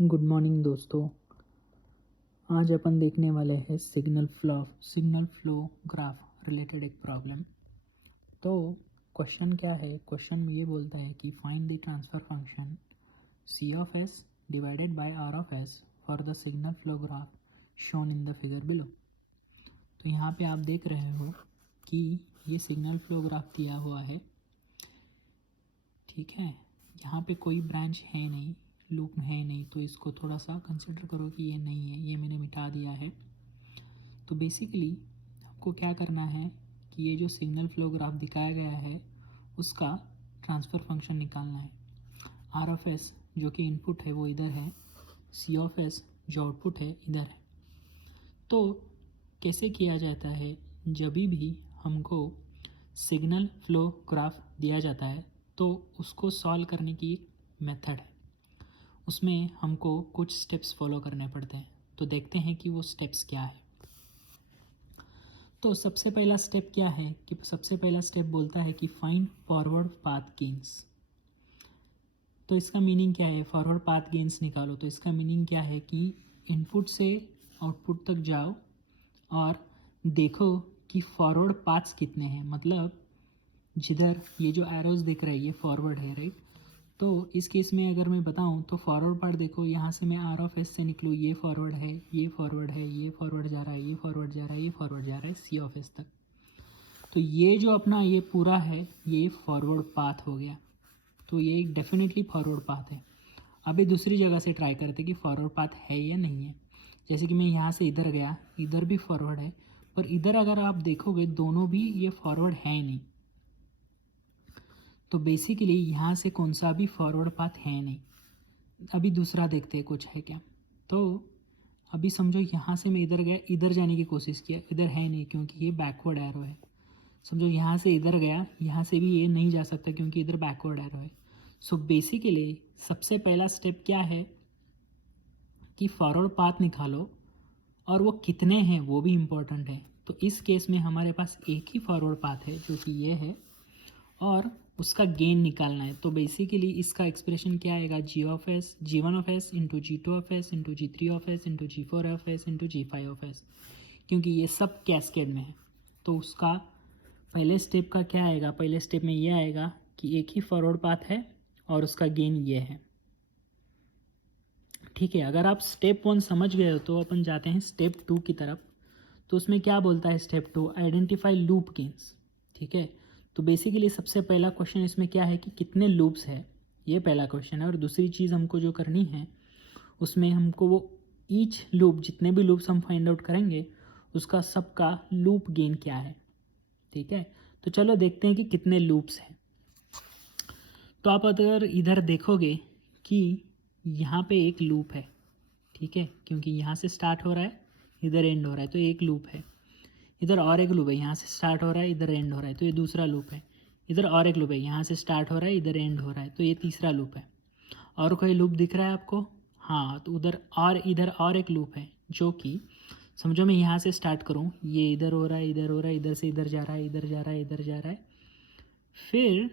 Good morning दोस्तों। आज अपन देखने वाले हैं सिग्नल फ्लो ग्राफ रिलेटेड एक प्रॉब्लम। तो क्वेश्चन क्या है? क्वेश्चन ये बोलता है कि find the transfer function C of S divided by R of S for the signal flow graph shown in the figure below. तो यहाँ पे आप देख रहे हो कि ये सिग्नल फ्लो ग्राफ दिया हुआ है, ठीक है। यहाँ पे कोई ब्रांच है नहीं, लूप है नहीं, तो इसको थोड़ा सा कंसिडर करो कि ये नहीं है, ये मैंने मिटा दिया है। तो बेसिकली आपको क्या करना है कि ये जो सिग्नल फ्लो ग्राफ दिखाया गया है उसका ट्रांसफ़र फंक्शन निकालना है। आर ऑफ एस जो कि इनपुट है वो इधर है, सी ऑफ एस जो आउटपुट है इधर है। तो कैसे किया जाता है? जब भी हमको सिग्नल फ्लो ग्राफ दिया जाता है तो उसको सॉल्व करने की मेथड है, उसमें हमको कुछ स्टेप्स फॉलो करने पड़ते हैं। तो देखते हैं कि वो स्टेप्स क्या है। तो सबसे पहला स्टेप क्या है कि सबसे पहला स्टेप बोलता है कि फाइंड फॉरवर्ड पाथ गेन्स। तो इसका मीनिंग क्या है? फॉरवर्ड पाथ गेन्स निकालो। तो इसका मीनिंग क्या है कि इनपुट से आउटपुट तक जाओ और देखो कि फॉरवर्ड पाथ्स कितने हैं। मतलब जिधर ये जो एरोज दिख रहा है ये फॉरवर्ड है, राइट। तो इस केस में अगर मैं बताऊं तो फॉरवर्ड पार्ट देखो, यहाँ से मैं आर ऑफ एस से निकलूँ, ये फॉरवर्ड है, ये फॉरवर्ड है, ये फॉरवर्ड जा रहा है, ये फॉरवर्ड जा रहा है, ये फॉरवर्ड जा रहा है सी ऑफ एस तक। तो ये जो अपना ये पूरा है ये फॉरवर्ड पाथ हो गया। तो ये डेफिनेटली फॉरवर्ड पाथ है। अभी दूसरी जगह से ट्राई करते कि फॉरवर्ड पाथ है या नहीं है। जैसे कि मैं यहाँ से इधर गया, इधर भी फॉरवर्ड है, पर इधर अगर आप देखोगे दोनों भी ये फॉरवर्ड है ही नहीं। तो बेसिकली यहाँ से कौन सा भी फॉरवर्ड पाथ है नहीं। अभी दूसरा देखते हैं कुछ है क्या। तो अभी समझो यहाँ से मैं इधर गया, इधर जाने की कोशिश किया, इधर है नहीं क्योंकि ये बैकवर्ड एरो है। समझो यहाँ से इधर गया, यहाँ से भी ये नहीं जा सकता क्योंकि इधर बैकवर्ड एरो है। सो बेसिकली सबसे पहला स्टेप क्या है कि फॉरवर्ड पाथ निकालो और वो कितने हैं वो भी इम्पोर्टेंट है। तो इस केस में हमारे पास एक ही फॉरवर्ड पाथ है जो कि ये है और उसका गेन निकालना है। तो बेसिकली इसका एक्सप्रेशन क्या आएगा? G of S, G one of S into G two of S into G three of S into G four of S into G five of S, क्योंकि ये सब कैस्केड में है। तो उसका पहले स्टेप का क्या आएगा? पहले स्टेप में ये आएगा कि एक ही फॉरवर्ड पाथ है और उसका गेन ये है, ठीक है। अगर आप स्टेप 1 समझ गए हो तो अपन जाते हैं स्टेप 2 की तरफ। तो उसमें क्या बोलता है स्टेप 2? आइडेंटिफाई लूप गेन्स, ठीक है। तो बेसिकली सबसे पहला क्वेश्चन इसमें क्या है कि कितने लूप्स है, ये पहला क्वेश्चन है। और दूसरी चीज़ हमको जो करनी है उसमें हमको वो ईच लूप, जितने भी लूप्स हम फाइंड आउट करेंगे उसका सबका लूप गेन क्या है, ठीक है। तो चलो देखते हैं कि कितने लूप्स हैं। तो आप अगर इधर देखोगे कि यहाँ पे एक लूप है, ठीक है, क्योंकि यहाँ से स्टार्ट हो रहा है इधर एंड हो रहा है, तो एक लूप है। इधर और एक लूप है, यहाँ से स्टार्ट हो रहा है इधर एंड हो रहा है, तो ये दूसरा लूप है। इधर और एक लूप है, यहाँ से स्टार्ट हो रहा है इधर एंड हो रहा है, तो ये तीसरा लूप है। और कोई लूप दिख रहा है आपको? हाँ, तो उधर और इधर और एक लूप है जो कि समझो मैं यहाँ से स्टार्ट करूँ, ये इधर हो रहा है, इधर हो रहा है, इधर से इधर जा रहा है, इधर जा रहा है, इधर जा रहा है, फिर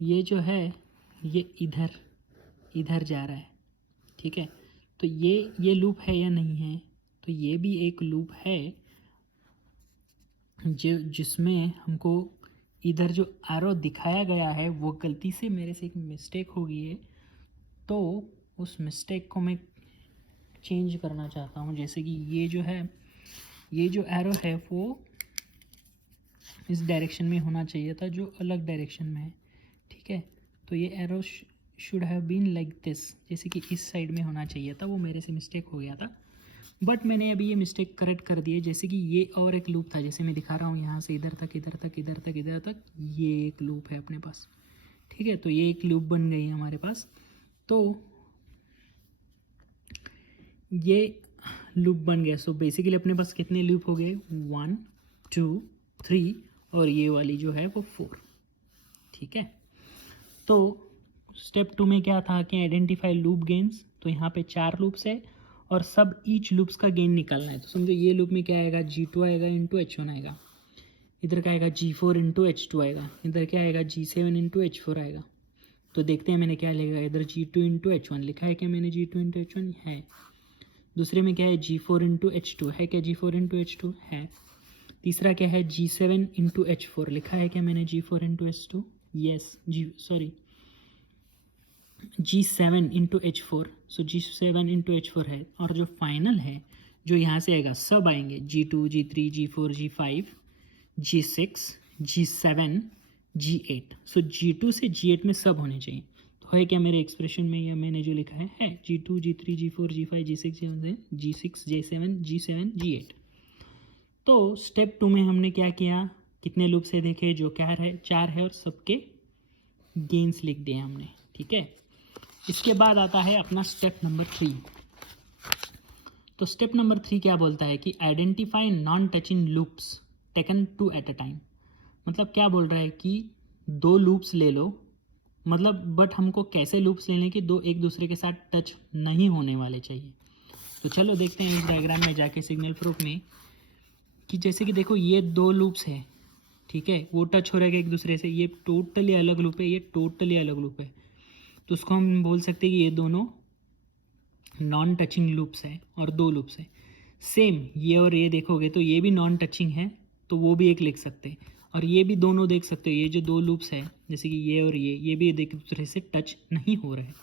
ये जो है ये इधर इधर जा रहा है, ठीक है। तो ये लूप है या नहीं है? तो ये भी एक लूप है जो जिसमें हमको इधर जो एरो दिखाया गया है वो गलती से मेरे से एक मिस्टेक हो गई है, तो उस मिस्टेक को मैं चेंज करना चाहता हूँ। जैसे कि ये जो है, ये जो एरो है वो इस डायरेक्शन में होना चाहिए था जो अलग डायरेक्शन में है, ठीक है। तो ये arrow should have been like this, जैसे कि इस साइड में होना चाहिए था, वो मेरे से मिस्टेक हो गया था। बट मैंने अभी ये मिस्टेक करेक्ट कर दी है। जैसे कि ये और एक लूप था, जैसे मैं दिखा रहा हूँ यहाँ से इधर तक, इधर तक, इधर तक, इधर तक, ये एक लूप है अपने पास, ठीक है। तो ये एक लूप बन गई है हमारे पास। तो ये लूप बन गया। सो बेसिकली अपने पास कितने लूप हो गए? 1 2 3 और ये वाली जो है वो 4, ठीक है। तो स्टेप 2 में क्या था कि आइडेंटिफाई लूप गेन्स। तो यहाँ पे 4 लूप्स है और सब ईच लूप्स का गेन निकालना है। तो समझो ये लूप में क्या आएगा? G2 आएगा इंटू H1 आएगा, इधर क्या आएगा? G4 इंटू H2 आएगा, इधर क्या आएगा? G7 इंटू H4 आएगा। तो देखते हैं मैंने क्या लिखा है, इधर G2 × H1 लिखा है क्या मैंने, G2 × H1 है। दूसरे में क्या है, G4 × H2 है क्या, G4 × H2 है। तीसरा क्या है, G7 × H4 लिखा है क्या मैंने, G4 × H2, yes G7 × H4, सो G7 × H4 है। और जो फाइनल है जो यहाँ से आएगा सब आएंगे G2 G3 G4 G5 G6 G7 G8, सो G2 से G8 में सब होने चाहिए। तो है क्या मेरे एक्सप्रेशन में, या मैंने जो लिखा है G2 G3 G4 G5 G6 G7 G7 G8। तो स्टेप 2 में हमने क्या किया, कितने लूप से देखे, जो क्या है 4 है, और सबके गेन्स लिख दिए हमने, ठीक है। इसके बाद आता है अपना स्टेप नंबर 3। तो स्टेप नंबर 3 क्या बोलता है कि identify non touching loops taken 2 at a time. मतलब क्या बोल रहा है कि 2 लूप्स ले लो, मतलब बट हमको कैसे लूप्स लेने कि 2 एक दूसरे के साथ टच नहीं होने वाले चाहिए। तो चलो देखते हैं इस डायग्राम में जाके सिग्नल फ्लो में, कि जैसे कि देखो ये 2 लूप्स है, ठीक है, वो टच हो रहा है एक दूसरे से, ये टोटली अलग लूप है, ये टोटली अलग लूप है। तो उसको हम बोल सकते हैं कि ये दोनों नॉन टचिंग लूप्स है, और 2 लूप्स है। सेम ये और ये देखोगे तो ये भी नॉन टचिंग है, तो वो भी एक लिख सकते हैं। और ये भी दोनों देख सकते हो, ये जो 2 लूप्स है जैसे कि ये और ये भी एक दूसरे से टच नहीं हो रहे हैं।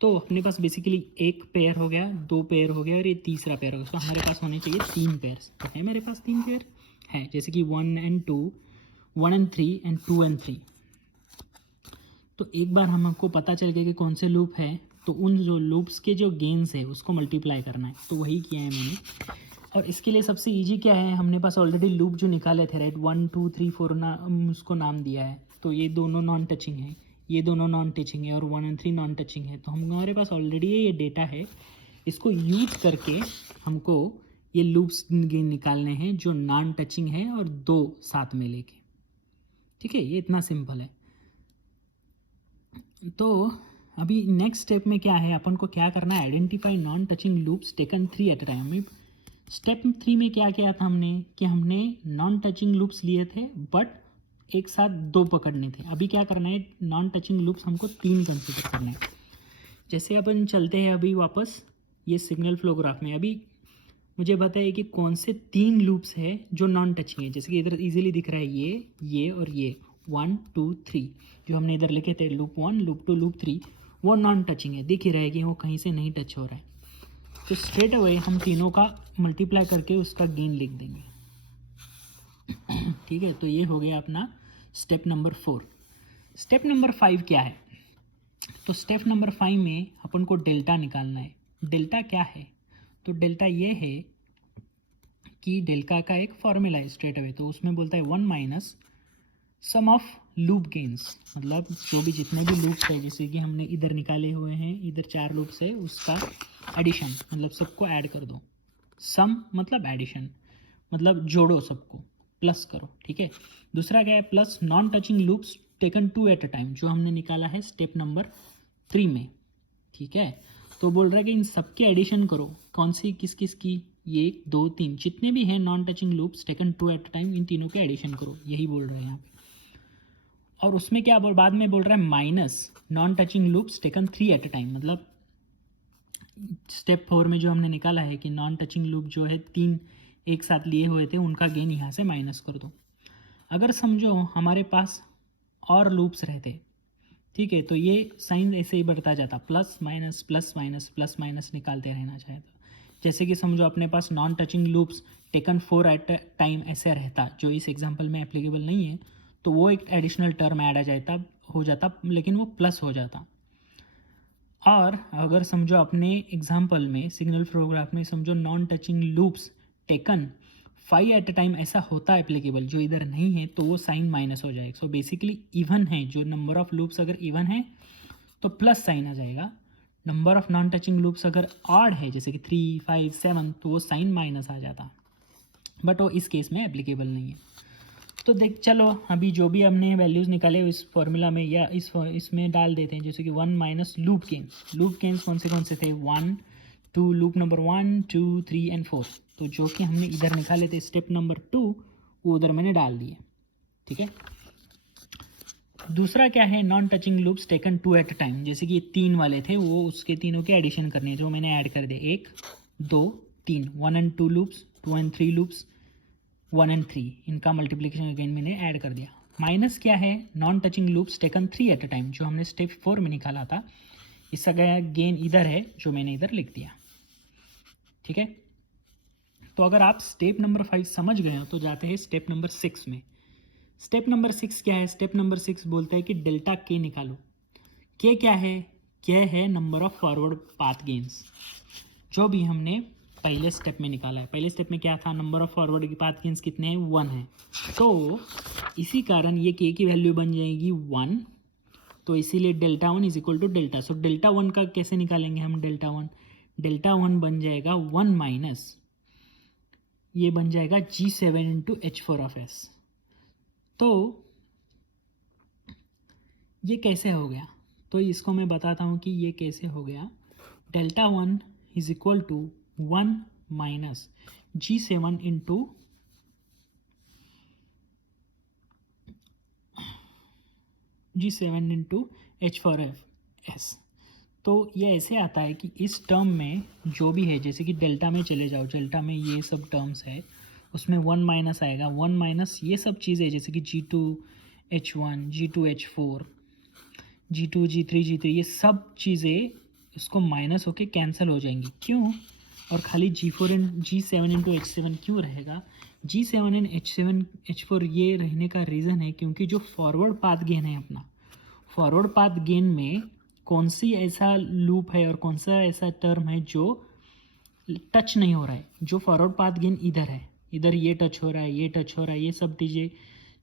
तो अपने पास बेसिकली एक पेयर हो गया, 2 पेयर हो गया, और ये तीसरा पेयर हो गया। तो हमारे पास होने चाहिए 3 पेयर। तो है मेरे पास 3 पेयर है, जैसे कि 1 and 2, 1 and 3 and 2 and 3। तो एक बार हमको पता चल गया कि कौन से लूप है, तो उन जो लूप्स के जो गेन्स है उसको मल्टीप्लाई करना है। तो वही किया है मैंने। और इसके लिए सबसे इजी क्या है, हमने पास ऑलरेडी लूप जो निकाले थे, राइट, 1 2 3 4 उसको नाम दिया है। तो ये दोनों नॉन टचिंग है, ये दोनों नॉन टचिंग है, और 1 and 3 नॉन टचिंग है। तो हमारे पास ऑलरेडी ये डेटा है, इसको यूज करके हमको ये लूप्स निकालने हैं जो नॉन टचिंग है और 2 साथ में लेके, ठीक है। ये इतना सिंपल है। तो अभी नेक्स्ट स्टेप में क्या है, अपन को क्या करना है, identify non touching loops taken 3 eight a time. Step 3 में क्या किया था हमने, कि हमने नॉन टचिंग लूप्स लिए थे बट एक साथ 2 पकड़ने थे। अभी क्या करना है, नॉन टचिंग लूप्स हमको 3 कंसिडर करना है। जैसे अपन चलते हैं अभी वापस ये सिग्नल फ्लो ग्राफ में। अभी मुझे बताइए कि कौन से 3 लूप्स है जो नॉन टचिंग है। जैसे कि इधर इजीली दिख रहा है ये और ये 1 2 3 जो हमने इधर लिखे थे, लूप 1 लूप 2 लूप 3, वो नॉन टचिंग है, दिख ही रहा है कि वो कहीं से नहीं टच हो रहा है। तो स्ट्रेट अवे हम तीनों का मल्टीप्लाई करके उसका गेन लिख देंगे, ठीक है। तो ये हो गया अपना स्टेप नंबर 4। स्टेप नंबर 5 क्या है, तो स्टेप नंबर 5 में अपन को डेल्टा निकालना है। डेल्टा क्या है, तो डेल्टा ये है कि डेल्टा का एक फॉर्मूला है स्ट्रेट अवे। तो उसमें बोलता है 1 minus sum of loop gains, मतलब जो भी जितने भी लूप्स है, जैसे कि हमने इधर निकाले हुए हैं, इधर 4 लूप्स है, उसका एडिशन, मतलब सबको ऐड कर दो। सम मतलब एडिशन, मतलब जोड़ो सबको, प्लस करो, ठीक है। दूसरा क्या है, plus non touching loops taken 2 at a time, जो हमने निकाला है स्टेप नंबर 3 में, ठीक है। तो बोल रहा है कि इन सबके एडिशन करो, कौन सी किस किस की, ये 1 2 3 जितने भी हैं non touching loops taken 2 at a time, इन तीनों के एडिशन करो, यही बोल रहे हैं यहाँ पे। और उसमें क्या बाद में बोल रहा है, minus non touching loops taken 3 eight a time, मतलब स्टेप 4 में जो हमने निकाला है कि नॉन टचिंग लूप जो है 3 एक साथ लिए हुए थे, उनका गेन यहाँ से माइनस कर दो। अगर समझो हमारे पास और लूप्स रहते, ठीक है, तो ये साइन ऐसे ही बढ़ता जाता, plus minus plus minus plus minus निकालते रहना चाहिए। जैसे कि समझो अपने पास non touching loops taken 4 at a time ऐसे रहता, जो इस एग्जाम्पल में एप्लीकेबल नहीं है, तो वो एक एडिशनल टर्म ऐड आ जाता, हो जाता, लेकिन वो प्लस हो जाता। और अगर समझो अपने एग्जाम्पल में सिग्नल फ्लो ग्राफ में समझो non touching loops taken 5 eight a time ऐसा होता है एप्लीकेबल, जो इधर नहीं है, तो वो साइन माइनस हो जाएगा। सो बेसिकली इवन है, जो नंबर ऑफ लूप्स अगर इवन है तो प्लस साइन आ जाएगा। Number of non touching loops अगर ऑड है, जैसे कि 3 5 7, तो वो साइन माइनस आ जाता, बट वो इस केस में एप्लीकेबल नहीं है। तो देख चलो अभी जो भी हमने वैल्यूज़ निकाले इस फॉर्मूला में या इसमें डाल देते हैं। जैसे कि 1 माइनस लूप गेन्स कौन से थे, 1 2 लूप नंबर 1 2 3 एंड 4। तो जो कि हमने इधर निकाले थे स्टेप नंबर 2, वो उधर मैंने डाल दिए, ठीक है। दूसरा क्या है, non touching loops taken 2 at a time, जैसे कि 3 वाले थे वो उसके तीनों के एडिशन करने हैं, जो मैंने ऐड कर दिए 1 2 3, 1 and 2 loops, 2 and 3 loops, 1 and 3, इनका मल्टीप्लिकेशन अगेन मैंने ऐड कर दिया। माइनस क्या है, non touching loops taken 3 eight a time, जो हमने स्टेप 4 में निकाला था, इसका गेन इधर है जो मैंने इधर लिख दिया। ठीक है, तो अगर आप स्टेप नंबर 5 समझ गए हो तो जाते हैं स्टेप नंबर 6 में। स्टेप नंबर 6 क्या है, स्टेप नंबर 6 बोलता है कि डेल्टा के निकालो। के क्या है, के है number of forward path gains, जो भी हमने पहले स्टेप में निकाला है। पहले स्टेप में क्या था, नंबर ऑफ फॉरवर्ड के पाथ गेन्स कितने हैं, 1 है, तो इसी कारण ये के की वैल्यू बन जाएगी 1, तो इसीलिए delta 1 is equal to delta. So delta 1 का कैसे निकालेंगे हम, डेल्टा 1 बन जाएगा 1 माइनस, ये बन जाएगा G7 into H4 of S। तो ये कैसे हो गया, तो इसको मैं बताता हूँ कि ये कैसे हो गया। Delta 1 is equal to 1 minus G7 into G7 into H4S। तो ये ऐसे आता है कि इस टर्म में जो भी है, जैसे कि डेल्टा में चले जाओ, डेल्टा में ये सब टर्म्स है, उसमें 1 माइनस आएगा, 1 माइनस ये सब चीज़ें जैसे कि G2 H1, G2 H4, G2 G3 G3, ये सब चीज़ें इसको माइनस होके कैंसिल हो जाएंगी। क्यों, और खाली G7 इंटू H7 क्यों रहेगा, G7 एंड H4 ये रहने का रीज़न है क्योंकि जो फॉरवर्ड पाथ गेन है अपना, फॉरवर्ड पाथ गेन में कौन सी ऐसा लूप है और कौन सा ऐसा टर्म है जो टच नहीं हो रहा है। जो फॉरवर्ड पाथ गेन इधर है, इधर ये टच हो रहा है, ये टच हो रहा है, ये सब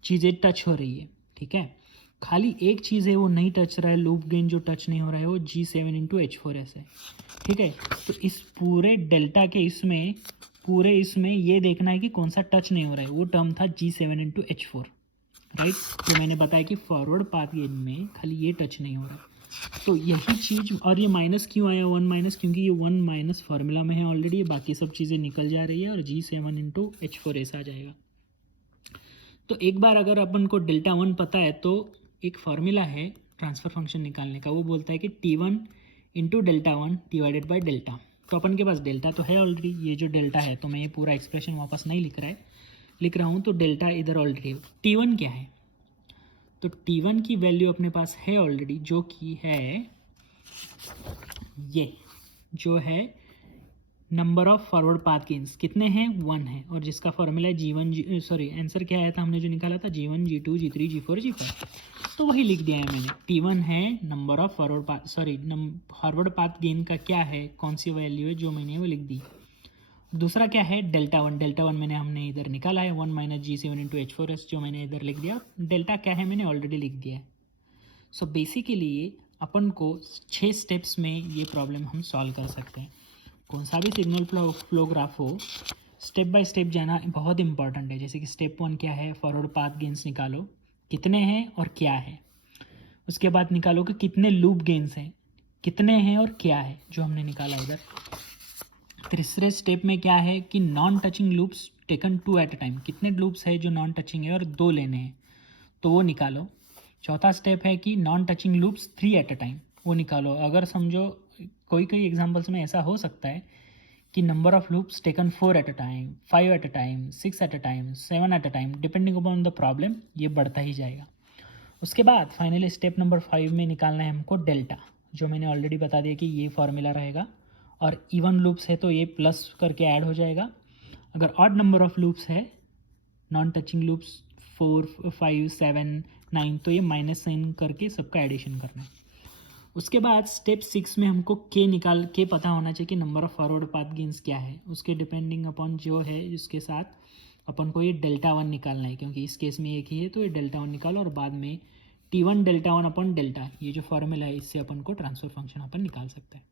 चीज़ें टच हो रही है। ठीक है, खाली एक चीज़ है वो नहीं टच रहा है, लूप गेन जो टच नहीं हो रहा है वो G7 इंटू H4S है। ठीक है, तो इस पूरे डेल्टा के इसमें ये देखना है कि कौन सा टच नहीं हो रहा है, वो टर्म था G7 इंटू H4, राइट। तो मैंने बताया कि फॉरवर्ड पाथ गेन में खाली ये टच नहीं हो रहा है, तो यही चीज़। और ये माइनस क्यों आया 1 माइनस, क्योंकि ये 1 माइनस फार्मूला में है ऑलरेडी, बाकी सब चीज़ें निकल जा रही है और G7 इंटू H4S आ जाएगा। तो एक बार अगर अपन को डेल्टा 1 पता है तो एक फार्मूला है ट्रांसफ़र फंक्शन निकालने का, वो बोलता है कि T1 into delta 1 divided by delta. तो अपन के पास डेल्टा तो है ऑलरेडी, ये जो डेल्टा है, तो मैं ये पूरा एक्सप्रेशन वापस नहीं लिख रहा हूँ, तो डेल्टा इधर ऑलरेडी। T1 क्या है, तो T1 की वैल्यू अपने पास है ऑलरेडी, जो कि है ये, जो है number of forward path gains कितने हैं, 1 है, और जिसका फॉर्मूला है आंसर क्या आया था हमने जो निकाला था, G1 G2 G3 G4 G5, तो वही लिख दिया है मैंने। T1 है number of forward path gain का क्या है, कौन सी वैल्यू है, जो मैंने वो लिख दी। दूसरा क्या है, डेल्टा 1 हमने इधर निकाला है, 1 माइनस G7 इंटू H4S, जो मैंने इधर लिख दिया। डेल्टा क्या है मैंने ऑलरेडी लिख दिया है। सो बेसिकली अपन को 6 स्टेप्स में ये प्रॉब्लम हम सॉल्व कर सकते हैं। कौन सा भी सिग्नल फ्लो ग्राफ हो, स्टेप बाय स्टेप जाना बहुत इंपॉर्टेंट है। जैसे कि स्टेप 1 क्या है, फॉरवर्ड पाथ गेन्स निकालो कितने हैं और क्या है। उसके बाद निकालो कि कितने लूप गेन्स हैं, कितने हैं और क्या है, जो हमने निकाला इधर। तीसरे स्टेप में क्या है कि non touching loops taken 2 at a time, कितने लूप्स है जो नॉन टचिंग है और 2 लेने हैं, तो वो निकालो। चौथा स्टेप है कि non touching loops 3 eight a time, वो निकालो। अगर समझो कोई एग्जांपल्स में ऐसा हो सकता है कि number of loops taken 4 at a time, 5 eight a time, 6 eight a time, 7 eight a time, depending upon the problem, ये बढ़ता ही जाएगा। उसके बाद फाइनली स्टेप नंबर 5 में निकालना है हमको डेल्टा, जो मैंने ऑलरेडी बता दिया कि ये फॉर्मूला रहेगा, और इवन लूप्स है तो ये प्लस करके ऐड हो जाएगा। अगर ऑड नंबर ऑफ लूप्स है, नॉन टचिंग लूप्स 4 5 7 9, तो ये माइनस साइन करके सबका एडिशन करना है। उसके बाद स्टेप 6 में हमको के पता होना चाहिए कि number of forward path gains क्या है, उसके डिपेंडिंग अपॉन जो है जिसके साथ अपन को ये डेल्टा 1 निकालना है, क्योंकि इस केस में एक ही है तो ये डेल्टा 1 निकालो, और बाद में T1 डेल्टा 1 अपॉन डेल्टा, ये जो फॉर्मूला है इससे अपन को ट्रांसफ़र फंक्शन अपन निकाल सकते हैं।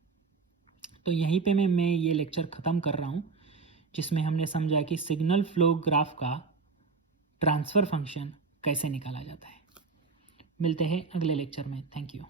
तो यहीं पे मैं ये लेक्चर ख़त्म कर रहा हूँ, जिसमें हमने समझा कि सिग्नल फ्लो ग्राफ का ट्रांसफ़र फंक्शन कैसे निकाला जाता है। मिलते हैं अगले लेक्चर में, थैंक यू।